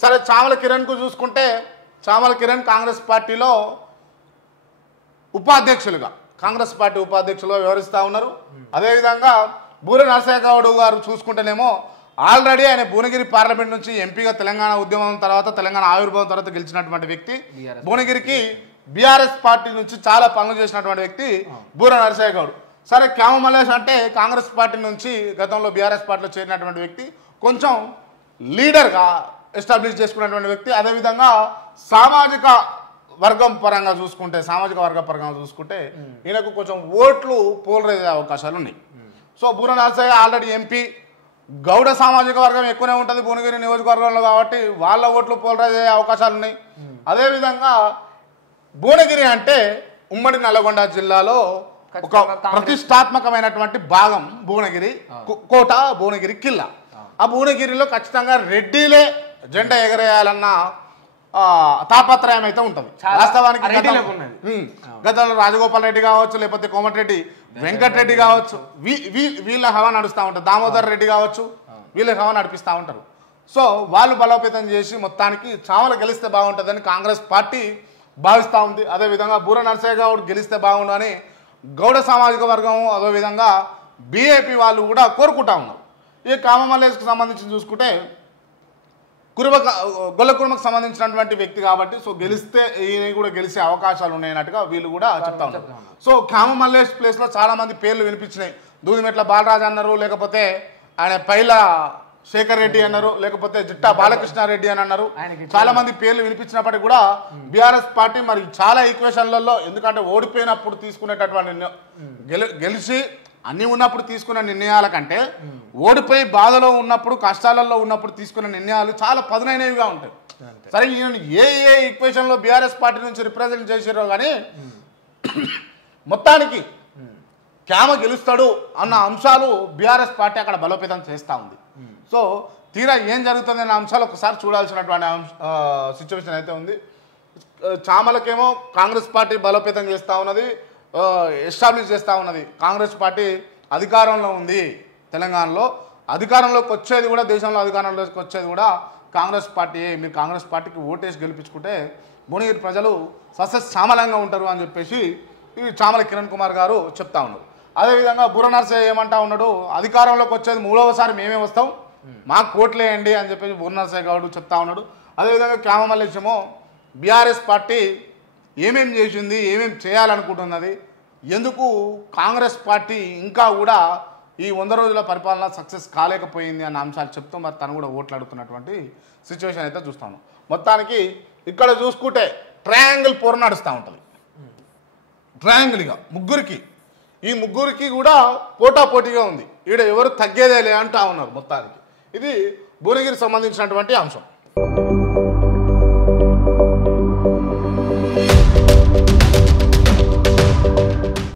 సరే చామల కిరణ్కు చూసుకుంటే చామల కిరణ్ కాంగ్రెస్ పార్టీలో కాంగ్రెస్ పార్టీ ఉపాధ్యక్షులుగా వ్యవహరిస్తూ ఉన్నారు. అదేవిధంగా బూర నరసయ్య గౌడ్ గారు చూసుకుంటేనేమో ఆల్రెడీ ఆయన భువనగిరి పార్లమెంట్ నుంచి ఎంపీగా తెలంగాణ ఉద్యమం తర్వాత తెలంగాణ ఆవిర్భావం తర్వాత గెలిచినటువంటి వ్యక్తి. భువనగిరికి బీఆర్ఎస్ పార్టీ నుంచి చాలా పనులు చేసినటువంటి వ్యక్తి బూర నరసయ్య గౌడ్. సరే క్యామ మల్లేష్ అంటే కాంగ్రెస్ పార్టీ నుంచి గతంలో బీఆర్ఎస్ పార్టీలో చేరినటువంటి వ్యక్తి, కొంచెం లీడర్గా ఎస్టాబ్లిష్ చేసుకున్నటువంటి వ్యక్తి. అదేవిధంగా సామాజిక వర్గ పరంగా చూసుకుంటే ఈయనకు కొంచెం ఓట్లు పోలరైజే అవకాశాలు ఉన్నాయి. సో బూర నరసయ్య ఆల్రెడీ ఎంపీ, గౌడ సామాజిక వర్గం ఎక్కువనే ఉంటుంది భువనగిరి నియోజకవర్గంలో కాబట్టి వాళ్ళ ఓట్లు పోలరైజ్ అయ్యే అవకాశాలు ఉన్నాయి. అదేవిధంగా భువనగిరి అంటే ఉమ్మడి నల్గొండ జిల్లాలో ఒక ప్రతిష్టాత్మకమైనటువంటి భాగం భువనగిరి కోట, భువనగిరి కిల్లా. ఆ భువనగిరిలో ఖచ్చితంగా రెడ్డిలే జెండా ఎగరేయాలన్న తాపత్రయం అయితే ఉంటుంది. వాస్తవానికి గతంలో రాజగోపాల్ రెడ్డి కావచ్చు, లేకపోతే కోమటిరెడ్డి వెంకటరెడ్డి కావచ్చు, వీళ్ళ హవా నడుస్తూ ఉంటుంది. దామోదర్ రెడ్డి కావచ్చు, వీళ్ళ హవా నడిపిస్తూ ఉంటారు. సో వాళ్ళు బలోపేతం చేసి మొత్తానికి చామల గెలిస్తే బాగుంటుందని కాంగ్రెస్ పార్టీ భావిస్తూ ఉంది. అదేవిధంగా బూర నరసయ్య గౌడ్ గెలిస్తే బాగుండు అని గౌడ సామాజిక వర్గం, అదేవిధంగా బీఏపీ వాళ్ళు కూడా కోరుకుంటా ఉన్నారు. ఈ కామ మల్లేష్కి సంబంధించి చూసుకుంటే గొల్ల కుటుంబకు సంబంధించినటువంటి వ్యక్తి కాబట్టి సో గెలిస్తే ఈయన కూడా గెలిచే అవకాశాలు ఉన్నాయన్నట్టుగా వీళ్ళు కూడా చెప్తా ఉన్నారు. సో కామ మల్లేష్ ప్లేస్లో చాలా మంది పేర్లు వినిపించినాయి. దూదిమెట్ల బాలరాజు అన్నారు, లేకపోతే ఆయన పైల శేఖర్ రెడ్డి అన్నారు, లేకపోతే జిట్టా బాలకృష్ణారెడ్డి అని అన్నారు. చాలా మంది పేర్లు వినిపించినప్పటికీ కూడా బీఆర్ఎస్ పార్టీ మరి చాలా ఈక్వేషన్లలో, ఎందుకంటే ఓడిపోయినప్పుడు తీసుకునేటటువంటి గెలిచి అన్ని ఉన్నప్పుడు తీసుకున్న నిర్ణయాల కంటే ఓడిపోయి బాధలో ఉన్నప్పుడు, కష్టాలలో ఉన్నప్పుడు తీసుకున్న నిర్ణయాలు చాలా పదునైనవిగా ఉంటాయి. సరే ఈయన ఏ ఈక్వేషన్లో బీఆర్ఎస్ పార్టీ నుంచి రిప్రజెంట్ చేసారో కానీ మొత్తానికి క్యామ గెలుస్తాడు అన్న అంశాలు బీఆర్ఎస్ పార్టీ అక్కడ బలోపేతం చేస్తూ ఉంది. సో తీరా ఏం జరుగుతుంది అనే అంశాలు ఒకసారి చూడాల్సినటువంటి సిచ్యువేషన్ అయితే ఉంది. చామలకేమో కాంగ్రెస్ పార్టీ బలోపేతం చేస్తూ ఉన్నది, ఎస్టాబ్లిష్ చేస్తూ ఉన్నది. కాంగ్రెస్ పార్టీ అధికారంలో ఉంది తెలంగాణలో, అధికారంలోకి వచ్చేది కూడా, దేశంలో అధికారంలోకి వచ్చేది కూడా కాంగ్రెస్ పార్టీ. మీరు కాంగ్రెస్ పార్టీకి ఓటేసి గెలిపించుకుంటే భువనగిరి ప్రజలు సస్యశ్యామలంగా ఉంటారు అని చెప్పేసి ఈ చామల కిరణ్ కుమార్ గారు చెప్తా ఉన్నారు. అదేవిధంగా బూర నరసయ్య ఏమంటా ఉన్నాడు, అధికారంలోకి వచ్చేది 3వసారి మేమే వస్తాం, మాకు కోట్లేయండి అని చెప్పేసి బూర నరసయ్య గౌడ్ చెప్తా ఉన్నాడు. అదేవిధంగా క్యామ మల్లేష్ ఏమో బీఆర్ఎస్ పార్టీ ఏమేం చేసింది, ఏమేం చేయాలనుకుంటున్నది, ఎందుకు కాంగ్రెస్ పార్టీ ఇంకా కూడా ఈ 100 రోజుల పరిపాలన సక్సెస్ కాలేకపోయింది అన్న అంశాలు చెప్తూ మరి తను కూడా ఓట్లాడుతున్నటువంటి సిచ్యువేషన్ అయితే చూస్తాను. మొత్తానికి ఇక్కడ చూసుకుంటే ట్రయాంగిల్ పోర్ నడుస్తూ ఉంటుంది. ట్రయాంగిల్గా ఈ ముగ్గురికి కూడా పోటాపోటీగా ఉంది. ఈడ ఎవరు తగ్గేదేలే అంటా ఉన్నారు మొత్తానికి. ఇది భువనగిరికి సంబంధించినటువంటి అంశం.